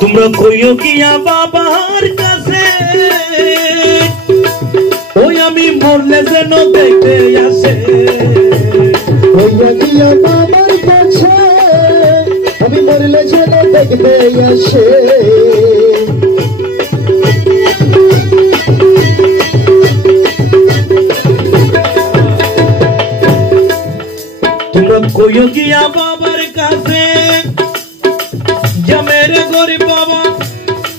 তোমরা কইও কিয়া বাবার কাছে ওই আমি মরলে যেন দেখতে আসে। কইয়া কিয়া বাবার কাছে আমি মরলে যেন দেখতে আসে। তোমরা কইও কিয়া বাবার কাছে যা মেরে গরিব বাবা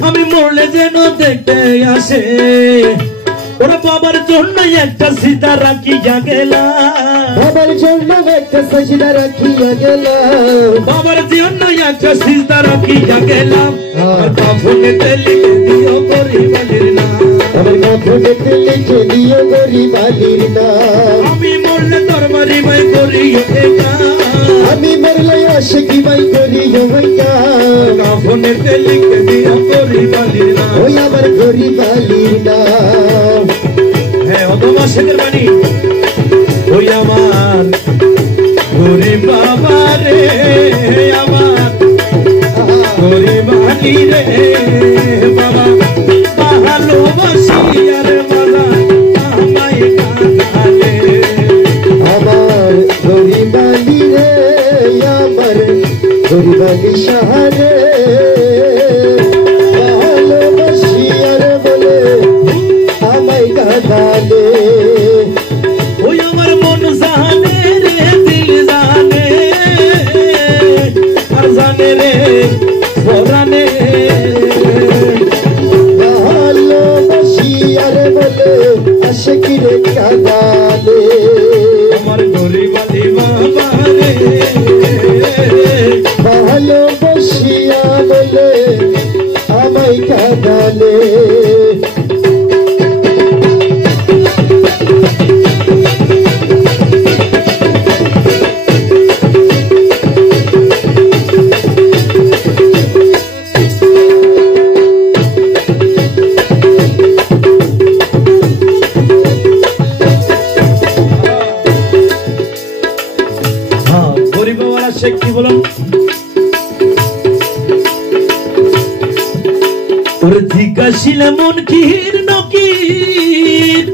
আমি মরলে যেন দেখতে আসে। ওরা বাবার জন্য একটা সিতা রাখিয়া গেলাম, বাবার জন্য একটা সিতা রাখিয়া গেলাম, বাবার জন্য একটা সিতা রাখিয়া গেলাম। আর কাফনেতে লিখে দিও গরিবালির নাম, আমার কাফনেতে লিখে দিও গরিবালির নাম। আমি মরলে দরবারি ভাই করিও একা, আমি মরলে আশিকি ভাই করিও ভাইয়া। কাফনেতে লিখে দিও গরিবালির নাম, ওই আমার গরিবালির নাম। হ্যাঁ অথবা শেখের বাণী ওই আমার গরিব বাবা রে, আমার গরিব আলী রে বাবা ভালোবাসি আর বাবা আমায় কাঁদালে। আমার গরিবালি রে, আমার গরিবালি সাহারে ভালোবাসি আর বলে আমায় কাঁদালে। ওই আমার মন জানে রে দিল জানে আর জানে রে পরানে, ভালোবাসি আর বলে আশিকি রে কাঁদালে। আমার গরিবালি বাবা রে ভালোবাসিয়া বলে আমায় কাঁদালে। গরিব বাবারা শেখ কি বলুন, ওর জিজ্ঞাসিল মন কির নকির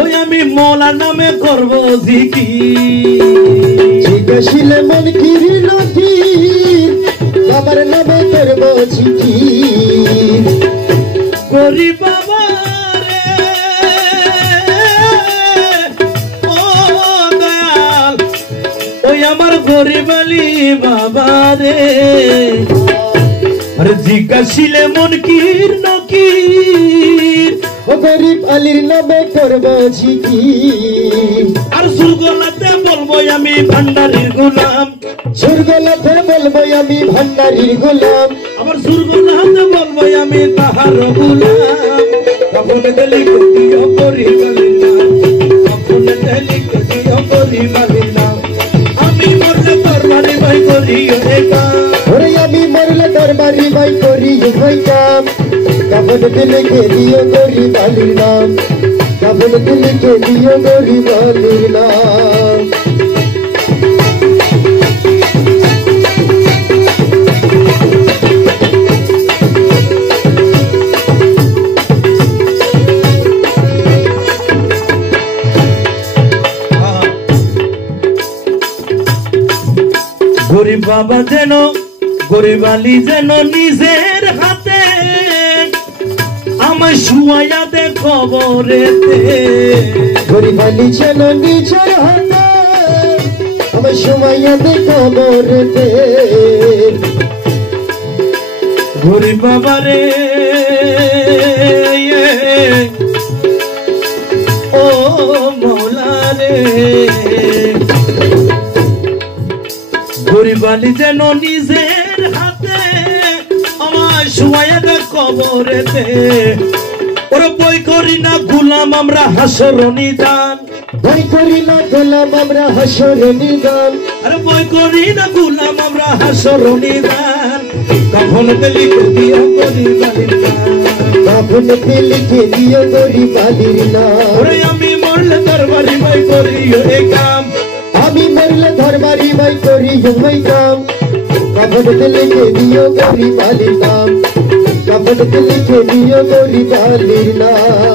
ওই আমি মৌলা নামে করবো জিকির। জিজ্ঞাসিলে মন কিরি নকির বাবার নামে করবো জিকির। গরিব বাবা রে ও দয়াল ওই আমার গরিব আলী বাবা রে, আর জিজ্ঞাসিলে মন কির নকির ও গরিব আলীর নামে করবো জিকির। আর সুরগলাতে বলবো আমি ভান্ডারির গোলাম, সুরগলাতে বলবো আমি ভান্ডারির গোলাম, আমার সুরগলাতে বলবো আমি তাহার গোলাম। কাফনেতে লিখে দিও গরিবালির নাম, কাফনেতে লিখে দিও গরিবালির নাম। আমি মরলে দরবারি ভাই করিও একা, ওরে আমি মরলে দরবারি ভাই করি ভাইকাম। কাফনেতে লিখে দিও গরিবালির নাম, কাফনেতে লিখে দিও গরিবালির নাম। গরিব বাবা যেন গরিব আলী যেন নিজের হাতে আমায় শুয়াইয়া দে কবরেতে। গরিবালি যেন নিজের হাতে আমার সময়তে কবরেতে। গরিব বাবা রে ও মৌলা রে, গরিব আলী যেন নিজের হাতে আমার শুয়াইয়া দে কবরেতে। ওরা বই করি না গুলাম আমরা হাসর নিদান, বই করি না গোলাম আমরা হাসরে নিদান, আরে বই করি না গুলাম আমরা হাসর নিদান। কাফনেতে লিখে দিও গরিবালির নাম, কাফনেতে লিখে দিও গরিবালির নাম। ওরে আমি মরলে দরবারি ভাই করিও এ কাম। আমি মরলে ঘর বাড়ি বাই করি ওই কাম কাপড়তে লিখে দিও গরিব আলীর নাম কাপড়তে লিখে দিও গরিব আলীর নাম